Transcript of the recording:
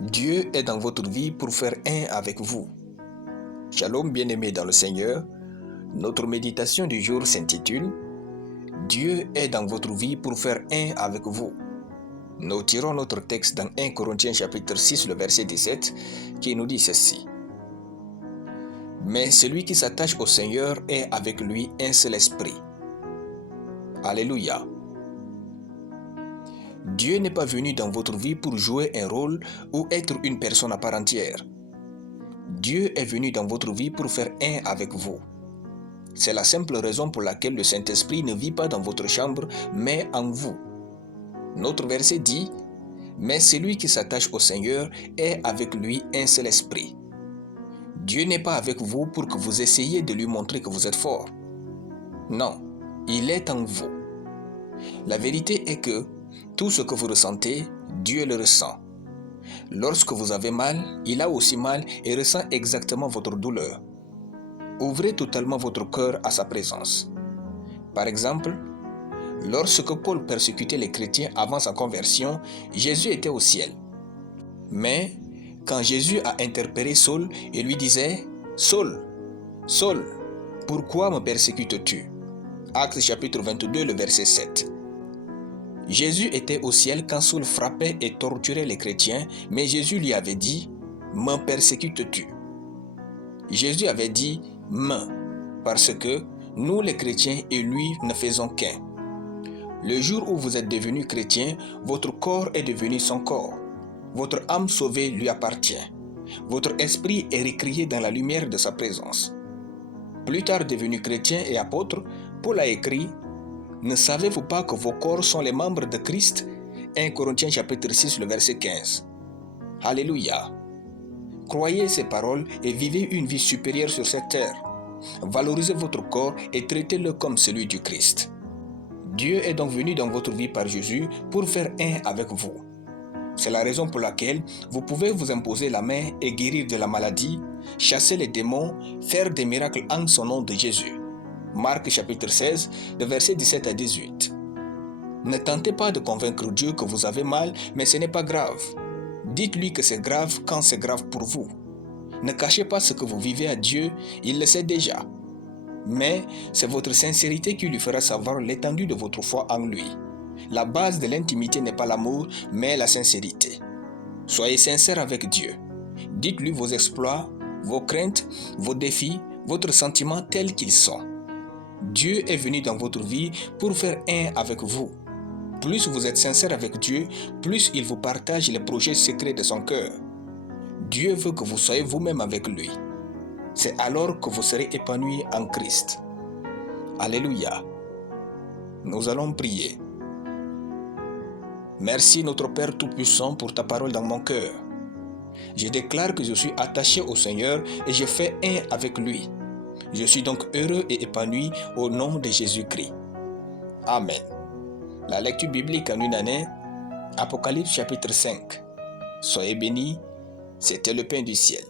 Dieu est dans votre vie pour faire un avec vous. Shalom bien-aimés dans le Seigneur, notre méditation du jour s'intitule « Dieu est dans votre vie pour faire un avec vous ». Nous tirons notre texte dans 1 Corinthiens chapitre 6, le verset 17, qui nous dit ceci. « Mais celui qui s'attache au Seigneur est avec lui un seul esprit. » Alléluia. Dieu n'est pas venu dans votre vie pour jouer un rôle ou être une personne à part entière. Dieu est venu dans votre vie pour faire un avec vous. C'est la simple raison pour laquelle le Saint-Esprit ne vit pas dans votre chambre, mais en vous. Notre verset dit « Mais celui qui s'attache au Seigneur est avec lui un seul esprit. » Dieu n'est pas avec vous pour que vous essayiez de lui montrer que vous êtes fort. Non, il est en vous. La vérité est que tout ce que vous ressentez, Dieu le ressent. Lorsque vous avez mal, il a aussi mal et ressent exactement votre douleur. Ouvrez totalement votre cœur à sa présence. Par exemple, lorsque Paul persécutait les chrétiens avant sa conversion, Jésus était au ciel. Mais quand Jésus a interpellé Saul et lui disait « Saul, Saul, pourquoi me persécutes-tu » Actes chapitre 22, le verset 7. Jésus était au ciel quand Saul frappait et torturait les chrétiens, mais Jésus lui avait dit « Me persécutes-tu » Jésus avait dit « Me » parce que nous les chrétiens et lui ne faisons qu'un. Le jour où vous êtes devenu chrétien, votre corps est devenu son corps. Votre âme sauvée lui appartient. Votre esprit est récréé dans la lumière de sa présence. Plus tard devenu chrétien et apôtre, Paul a écrit « Ne savez-vous pas que vos corps sont les membres de Christ » 1 Corinthiens chapitre 6, le verset 15. Alléluia. Croyez ces paroles et vivez une vie supérieure sur cette terre. Valorisez votre corps et traitez-le comme celui du Christ. Dieu est donc venu dans votre vie par Jésus pour faire un avec vous. C'est la raison pour laquelle vous pouvez vous imposer la main et guérir de la maladie, chasser les démons, faire des miracles en son nom de Jésus. Marc chapitre 16, de versets 17 à 18. Ne tentez pas de convaincre Dieu que vous avez mal, mais ce n'est pas grave. Dites-lui que c'est grave quand c'est grave pour vous. Ne cachez pas ce que vous vivez à Dieu, il le sait déjà. Mais c'est votre sincérité qui lui fera savoir l'étendue de votre foi en lui. La base de l'intimité n'est pas l'amour, mais la sincérité. Soyez sincère avec Dieu. Dites-lui vos exploits, vos craintes, vos défis, votre sentiment tels qu'ils sont. Dieu est venu dans votre vie pour faire un avec vous. Plus vous êtes sincère avec Dieu, plus il vous partage les projets secrets de son cœur. Dieu veut que vous soyez vous-même avec lui. C'est alors que vous serez épanoui en Christ. Alléluia. Nous allons prier. Merci notre Père Tout-Puissant pour ta parole dans mon cœur. Je déclare que je suis attaché au Seigneur et je fais un avec lui. Je suis donc heureux et épanoui au nom de Jésus-Christ. Amen. La lecture biblique en une année, Apocalypse chapitre 5. Soyez bénis, c'était le pain du ciel.